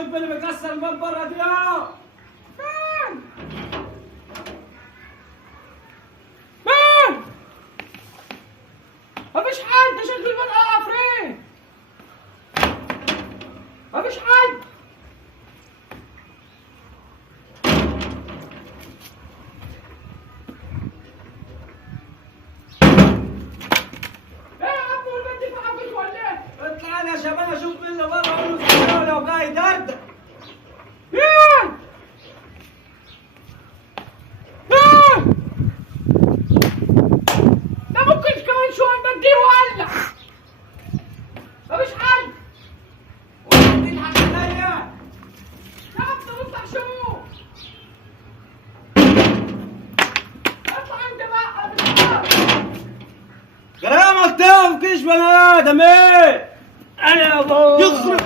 اشوف اللي بيكسر الباب بره دي اهو. فين؟ فين؟ مفيش حد. شد الباب عفريت. مفيش حد. اطلع لي يا شباب اشوف مين اللي بره اقول له لو جاي يدردق. ده ممكن كمان شويه الباب يولع. مفيش حد. تضحك عليا. لا انت اطلع شوف. اطلع انت بقى. كلامك تفكش بني ادم ايه؟ انا يا ابو يخرب